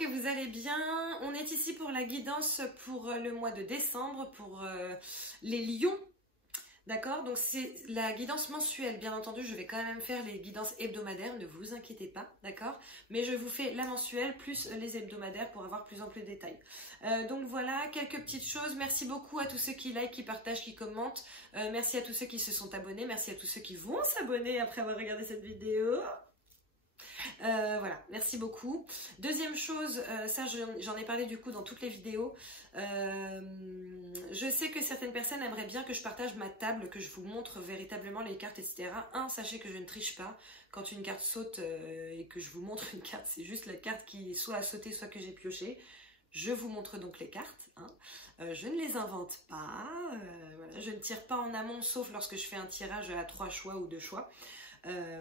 que vous allez bien. On est ici pour la guidance pour le mois de décembre, pour les lions. D'accord? Donc c'est la guidance mensuelle. Bien entendu, je vais quand même faire les guidances hebdomadaires, ne vous inquiétez pas, d'accord? Mais je vous fais la mensuelle plus les hebdomadaires pour avoir plus ample détail. Donc voilà, quelques petites choses. Merci beaucoup à tous ceux qui like, qui partagent, qui commentent. Merci à tous ceux qui se sont abonnés. Merci à tous ceux qui vont s'abonner après avoir regardé cette vidéo. Voilà, merci beaucoup. Deuxième chose, ça j'en ai parlé du coup dans toutes les vidéos. Je sais que certaines personnes aimeraient bien que je partage ma table, que je vous montre véritablement les cartes, etc. Sachez que je ne triche pas. Quand une carte saute et que je vous montre une carte, c'est juste la carte qui soit a sauté, soit que j'ai pioché. Je vous montre donc les cartes. Je ne les invente pas. Voilà. Je ne tire pas en amont, sauf lorsque je fais un tirage à 3 choix ou 2 choix.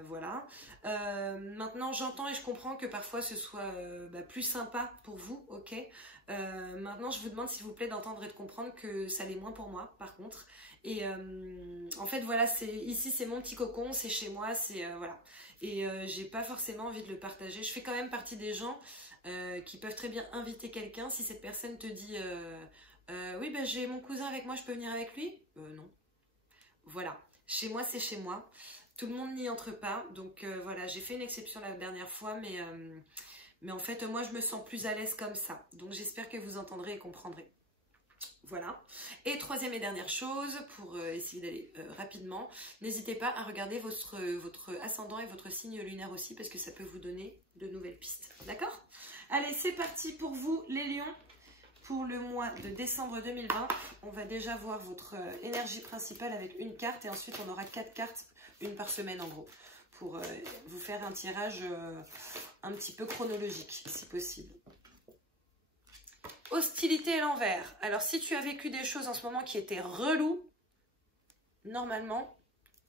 Voilà. Maintenant j'entends et je comprends que parfois ce soit plus sympa pour vous, ok. Maintenant je vous demande s'il vous plaît d'entendre et de comprendre que ça l'est moins pour moi par contre. Et en fait voilà, ici c'est mon petit cocon, c'est chez moi, c'est voilà. Et j'ai pas forcément envie de le partager. Je fais quand même partie des gens qui peuvent très bien inviter quelqu'un. Si cette personne te dit oui j'ai mon cousin avec moi, je peux venir avec lui, non. Voilà, chez moi c'est chez moi. Tout le monde n'y entre pas, donc voilà, j'ai fait une exception la dernière fois, mais en fait, moi, je me sens plus à l'aise comme ça. Donc, j'espère que vous entendrez et comprendrez. Voilà. Et troisième et dernière chose, pour essayer d'aller rapidement, n'hésitez pas à regarder votre ascendant et votre signe lunaire aussi, parce que ça peut vous donner de nouvelles pistes. D'accord? Allez, c'est parti pour vous, les lions. Pour le mois de décembre 2020, on va déjà voir votre énergie principale avec une carte et ensuite on aura 4 cartes, une par semaine en gros, pour vous faire un tirage un petit peu chronologique si possible. Hostilité à l'envers. Alors si tu as vécu des choses en ce moment qui étaient reloues, normalement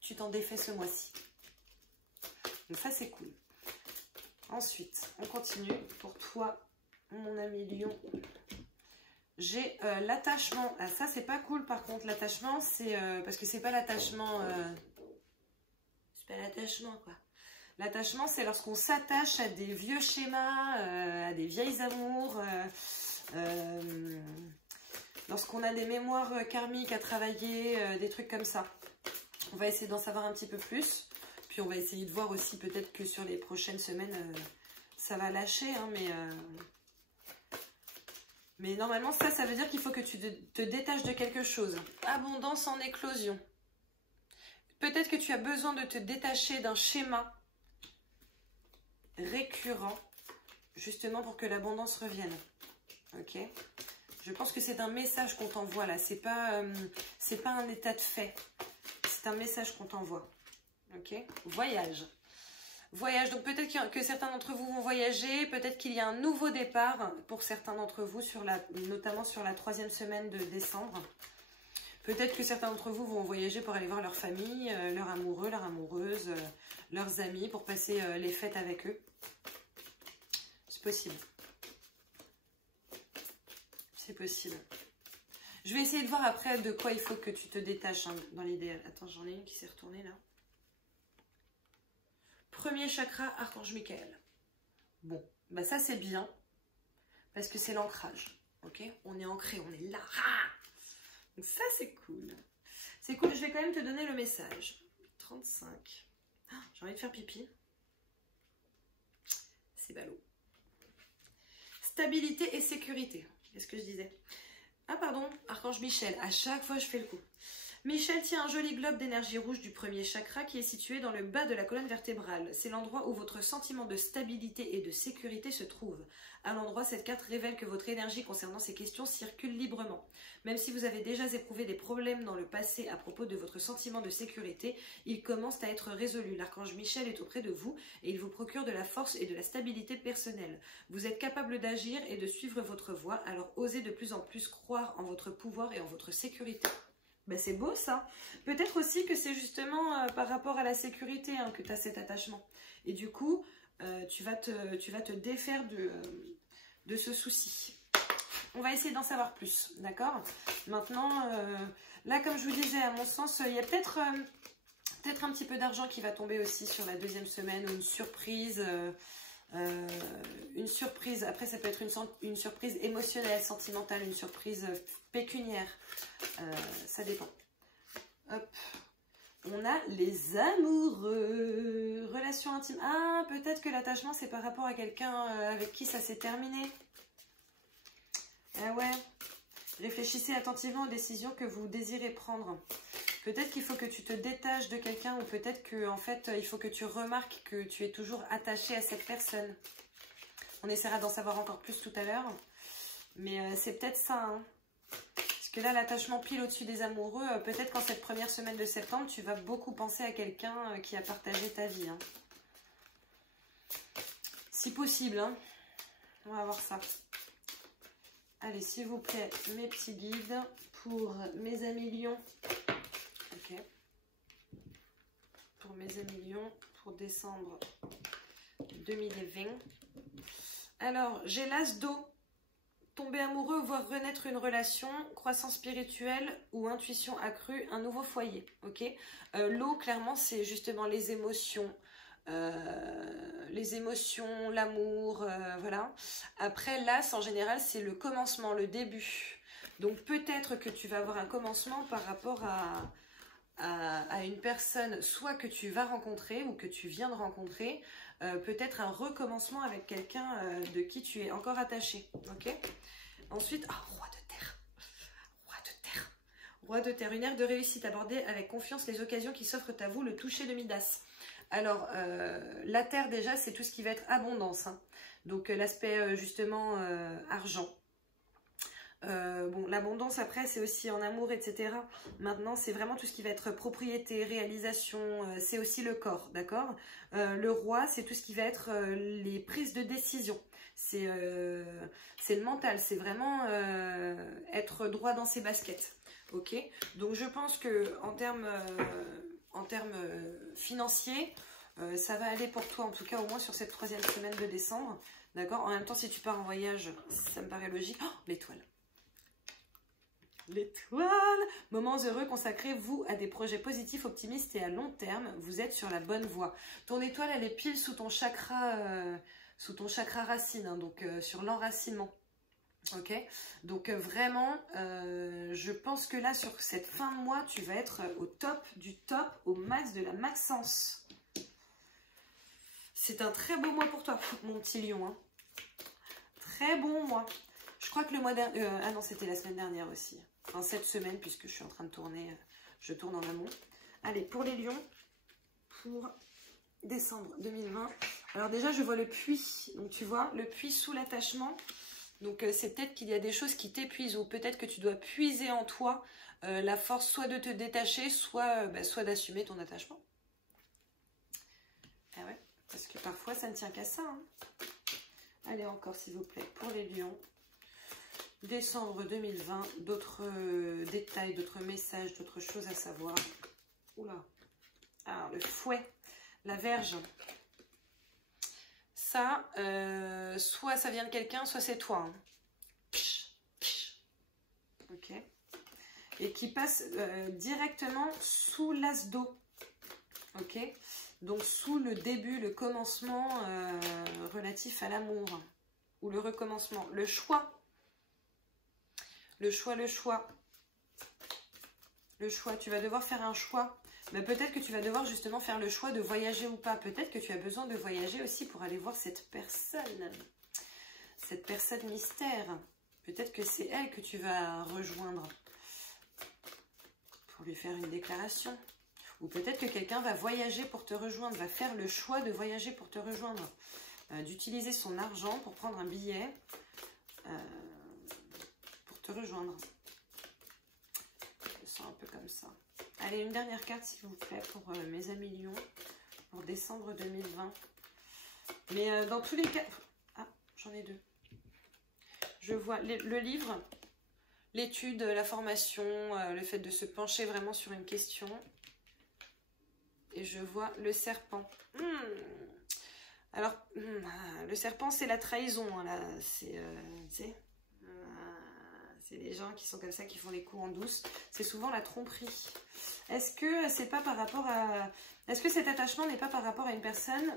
tu t'en défais ce mois-ci. Donc ça c'est cool. Ensuite, on continue pour toi, mon ami lion. J'ai l'attachement. Ah, ça, c'est pas cool par contre. L'attachement, c'est parce que c'est pas l'attachement. C'est pas l'attachement, quoi. L'attachement, c'est lorsqu'on s'attache à des vieux schémas, à des vieilles amours, lorsqu'on a des mémoires karmiques à travailler, des trucs comme ça. On va essayer d'en savoir un petit peu plus. Puis on va essayer de voir aussi, peut-être que sur les prochaines semaines, ça va lâcher, hein, mais normalement, ça veut dire qu'il faut que tu te détaches de quelque chose. Abondance en éclosion. Peut-être que tu as besoin de te détacher d'un schéma récurrent, justement pour que l'abondance revienne. Ok? Je pense que c'est un message qu'on t'envoie là. C'est pas un état de fait. C'est un message qu'on t'envoie. Ok? Voyage. Voyage, donc peut-être que certains d'entre vous vont voyager, peut-être qu'il y a un nouveau départ pour certains d'entre vous, notamment sur la 3e semaine de décembre. Peut-être que certains d'entre vous vont voyager pour aller voir leur famille, leur amoureux, leur amoureuse, leurs amis, pour passer les fêtes avec eux. C'est possible. C'est possible. Je vais essayer de voir après de quoi il faut que tu te détaches hein, dans l'idéal. Attends, j'en ai une qui s'est retournée là. Premier chakra, Archange Michael. Bon, bah ça c'est bien, parce que c'est l'ancrage, ok? On est ancré, on est là. Donc ça c'est cool. C'est cool, je vais quand même te donner le message. 35. J'ai envie de faire pipi. C'est ballot. Stabilité et sécurité. Qu'est-ce que je disais? Ah pardon, Archange Michel. À chaque fois je fais le coup. Michel tient un joli globe d'énergie rouge du premier chakra qui est situé dans le bas de la colonne vertébrale. C'est l'endroit où votre sentiment de stabilité et de sécurité se trouve. À l'endroit, cette carte révèle que votre énergie concernant ces questions circule librement. Même si vous avez déjà éprouvé des problèmes dans le passé à propos de votre sentiment de sécurité, ils commencent à être résolus. L'archange Michel est auprès de vous et il vous procure de la force et de la stabilité personnelle. Vous êtes capable d'agir et de suivre votre voie, alors osez de plus en plus croire en votre pouvoir et en votre sécurité. Ben c'est beau ça. Peut-être aussi que c'est justement par rapport à la sécurité hein, que tu as cet attachement. Et du coup, tu vas te défaire de ce souci. On va essayer d'en savoir plus, d'accord? Maintenant, là comme je vous disais, à mon sens, il y a peut-être un petit peu d'argent qui va tomber aussi sur la 2e semaine, ou une surprise surprise. Après, ça peut être une surprise émotionnelle, sentimentale, une surprise pécuniaire. Ça dépend. Hop. On a les amoureux. Relation intime. Ah, peut-être que l'attachement, c'est par rapport à quelqu'un avec qui ça s'est terminé. Ah ouais. Réfléchissez attentivement aux décisions que vous désirez prendre. Peut-être qu'il faut que tu te détaches de quelqu'un ou peut-être que en fait, il faut que tu remarques que tu es toujours attaché à cette personne. On essaiera d'en savoir encore plus tout à l'heure. Mais c'est peut-être ça, hein. Parce que là, l'attachement pile au-dessus des amoureux, peut-être qu'en cette première semaine de septembre, tu vas beaucoup penser à quelqu'un qui a partagé ta vie, hein. Si possible, hein. On va voir ça. Allez, s'il vous plaît, mes petits guides pour mes amis lions. Ok. Pour mes amis lions, pour décembre 2020. Alors, j'ai l'as d'eau. Tomber amoureux, voir renaître une relation, croissance spirituelle ou intuition accrue, un nouveau foyer. Ok. L'eau, clairement, c'est justement les émotions. L'amour, voilà. Après, l'as, en général, c'est le commencement, le début. Donc, peut-être que tu vas avoir un commencement par rapport à une personne, soit que tu vas rencontrer ou que tu viens de rencontrer, peut-être un recommencement avec quelqu'un de qui tu es encore attaché. Ok. Ensuite, roi de terre. Roi de terre. Roi de terre, une ère de réussite, aborder avec confiance les occasions qui s'offrent à vous, le toucher de Midas. Alors, la terre, déjà, c'est tout ce qui va être abondance, hein. Donc, l'aspect, justement, argent. Bon, l'abondance, après, c'est aussi en amour, etc. Maintenant, c'est vraiment tout ce qui va être propriété, réalisation, c'est aussi le corps, d'accord? Le roi, c'est tout ce qui va être les prises de décision. C'est le mental, c'est vraiment être droit dans ses baskets, ok? Donc, je pense que en termes financiers, ça va aller pour toi, en tout cas au moins sur cette troisième semaine de décembre, d'accord? En même temps, si tu pars en voyage, ça me paraît logique. Oh, l'étoile! L'étoile! Moments heureux, consacrez-vous à des projets positifs, optimistes et à long terme. Vous êtes sur la bonne voie. Ton étoile, elle est pile sous ton chakra racine, hein, donc sur l'enracinement. Ok, donc vraiment, je pense que là, sur cette fin de mois, tu vas être au top du top, au max de la maxence. C'est un très beau mois pour toi, mon petit lion, hein. Très bon mois. Je crois que le mois dernier... ah non, c'était la semaine dernière aussi. Enfin, cette semaine, puisque je suis en train de tourner, je tourne en amont. Allez, pour les lions, pour décembre 2020. Alors déjà, je vois le puits. Donc tu vois, le puits sous l'attachement. Donc c'est peut-être qu'il y a des choses qui t'épuisent ou peut-être que tu dois puiser en toi la force soit de te détacher, soit d'assumer ton attachement. Ah ouais, parce que parfois ça ne tient qu'à ça, hein. Allez encore s'il vous plaît, pour les lions. Décembre 2020, d'autres détails, d'autres messages, d'autres choses à savoir. Oula. Alors le fouet, la verge. Ça, soit ça vient de quelqu'un, soit c'est toi, hein. Ok. Et qui passe directement sous l'as d'eau. Ok. Donc sous le début, le commencement relatif à l'amour. Ou le recommencement. Le choix. Le choix. Le choix. Tu vas devoir faire un choix. Mais peut-être que tu vas devoir justement faire le choix de voyager ou pas. Peut-être que tu as besoin de voyager aussi pour aller voir cette personne. Cette personne mystère. Peut-être que c'est elle que tu vas rejoindre. Pour lui faire une déclaration. Ou peut-être que quelqu'un va voyager pour te rejoindre. Va faire le choix de voyager pour te rejoindre. D'utiliser son argent pour prendre un billet. Pour te rejoindre. Je sens un peu comme ça. Allez, une dernière carte, s'il vous plaît, pour mes amis lions, pour décembre 2020. Mais dans tous les cas... Ah, j'en ai deux. Je vois le livre, l'étude, la formation, le fait de se pencher vraiment sur une question. Et je vois le serpent. Alors, le serpent, c'est la trahison. Hein, c'est les gens qui sont comme ça, qui font les coups en douce. C'est souvent la tromperie. Est-ce que c'est pas par rapport à... Est-ce que cet attachement n'est pas par rapport à une personne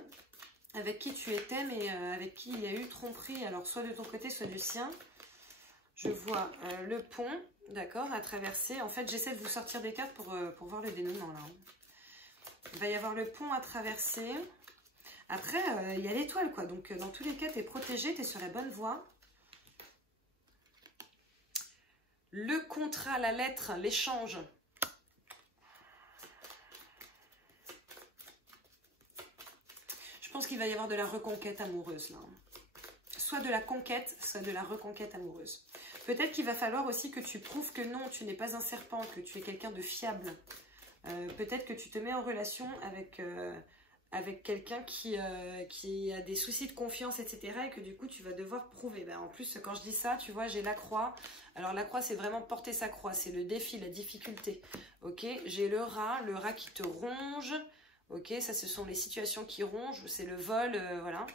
avec qui tu étais, mais avec qui il y a eu tromperie, alors soit de ton côté, soit du sien. Je vois le pont, d'accord, à traverser. En fait, j'essaie de vous sortir des cartes pour voir le dénouement, là. Il va y avoir le pont à traverser. Après, il y a l'étoile, quoi. Donc, dans tous les cas, tu es protégé, tu es sur la bonne voie. Le contrat, la lettre, l'échange. Je pense qu'il va y avoir de la reconquête amoureuse, là. Soit de la conquête, soit de la reconquête amoureuse. Peut-être qu'il va falloir aussi que tu prouves que non, tu n'es pas un serpent, que tu es quelqu'un de fiable. Peut-être que tu te mets en relation avec quelqu'un qui a des soucis de confiance, etc. Et que du coup, tu vas devoir prouver. Ben, en plus, quand je dis ça, tu vois, j'ai la croix. Alors, la croix, c'est vraiment porter sa croix. C'est le défi, la difficulté. Ok, j'ai le rat qui te ronge. Ok, ça, ce sont les situations qui rongent. C'est le vol, voilà.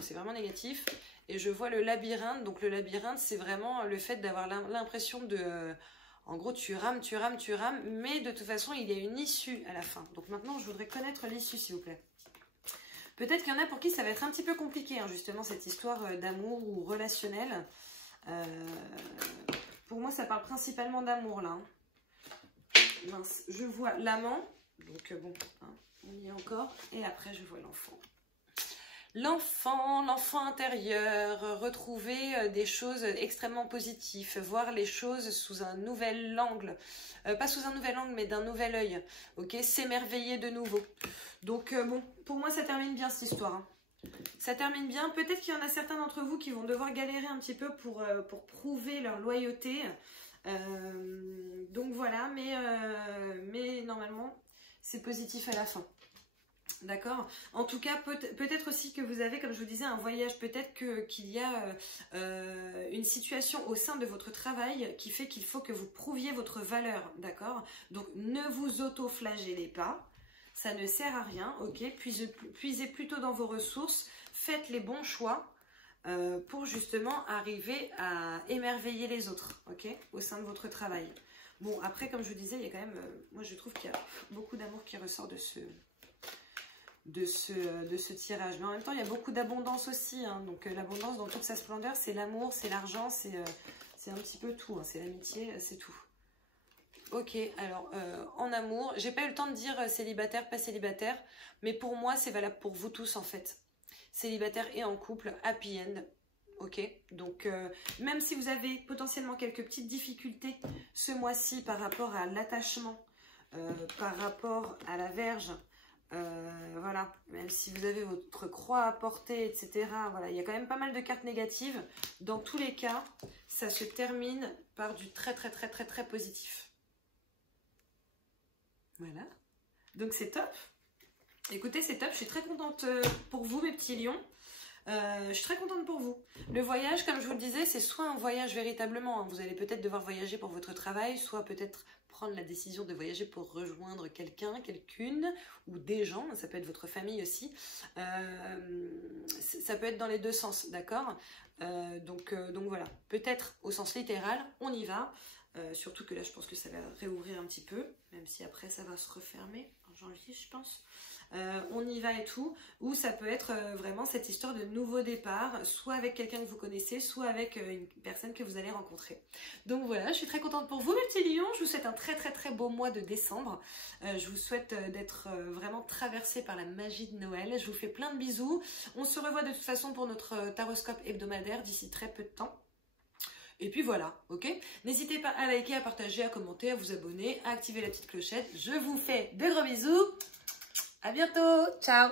C'est vraiment négatif. Et je vois le labyrinthe. Donc, le labyrinthe, c'est vraiment le fait d'avoir l'impression de... en gros, tu rames, mais de toute façon, il y a une issue à la fin. Donc maintenant, je voudrais connaître l'issue, s'il vous plaît. Peut-être qu'il y en a pour qui ça va être un petit peu compliqué, hein, justement, cette histoire d'amour ou relationnel. Pour moi, ça parle principalement d'amour, là. Mince, je vois l'amant. Donc, bon, hein, on y est encore. Et après, je vois l'enfant. L'enfant intérieur, retrouver des choses extrêmement positives, voir les choses sous un nouvel angle, pas sous un nouvel angle mais d'un nouvel œil, ok, s'émerveiller de nouveau. Donc bon, pour moi ça termine bien cette histoire, hein. Ça termine bien, peut-être qu'il y en a certains d'entre vous qui vont devoir galérer un petit peu pour prouver leur loyauté, donc voilà, mais normalement c'est positif à la fin. D'accord. En tout cas, peut-être aussi que vous avez, comme je vous disais, un voyage. Peut-être qu'il y a une situation au sein de votre travail qui fait qu'il faut que vous prouviez votre valeur. D'accord. Donc, ne vous auto-flagellez pas. Ça ne sert à rien. Ok. Puisez plutôt dans vos ressources. Faites les bons choix pour justement arriver à émerveiller les autres. Ok. Au sein de votre travail. Bon, après, comme je vous disais, il y a quand même... moi, je trouve qu'il y a beaucoup d'amour qui ressort de ce tirage, mais en même temps il y a beaucoup d'abondance aussi, hein. Donc l'abondance dans toute sa splendeur, c'est l'amour, c'est l'argent, c'est un petit peu tout, hein. C'est l'amitié, c'est tout. Ok, alors en amour, j'ai pas eu le temps de dire célibataire, pas célibataire, mais pour moi c'est valable pour vous tous en fait, célibataire et en couple, happy end. Ok, donc même si vous avez potentiellement quelques petites difficultés ce mois-ci par rapport à l'attachement, par rapport à la Vierge, voilà, même si vous avez votre croix à porter, etc. Voilà, il y a quand même pas mal de cartes négatives. Dans tous les cas, ça se termine par du très positif. Voilà. Donc c'est top. Écoutez, c'est top. Je suis très contente pour vous, mes petits lions. Je suis très contente pour vous. Le voyage, comme je vous le disais, c'est soit un voyage véritablement, hein, vous allez peut-être devoir voyager pour votre travail, soit peut-être prendre la décision de voyager pour rejoindre quelqu'un, quelqu'une, ou des gens, ça peut être votre famille aussi. Ça peut être dans les deux sens, d'accord, donc voilà, peut-être au sens littéral, on y va. Surtout que là, je pense que ça va réouvrir un petit peu, même si après ça va se refermer en janvier, je pense. On y va et tout, ou ça peut être vraiment cette histoire de nouveau départ, soit avec quelqu'un que vous connaissez, soit avec une personne que vous allez rencontrer. Donc voilà, je suis très contente pour vous, mes petits lions. Je vous souhaite un très beau mois de décembre. Je vous souhaite d'être vraiment traversé par la magie de Noël. Je vous fais plein de bisous. On se revoit de toute façon pour notre taroscope hebdomadaire d'ici très peu de temps. Et puis voilà, ok? N'hésitez pas à liker, à partager, à commenter, à vous abonner, à activer la petite clochette. Je vous fais de gros bisous. À bientôt. Ciao.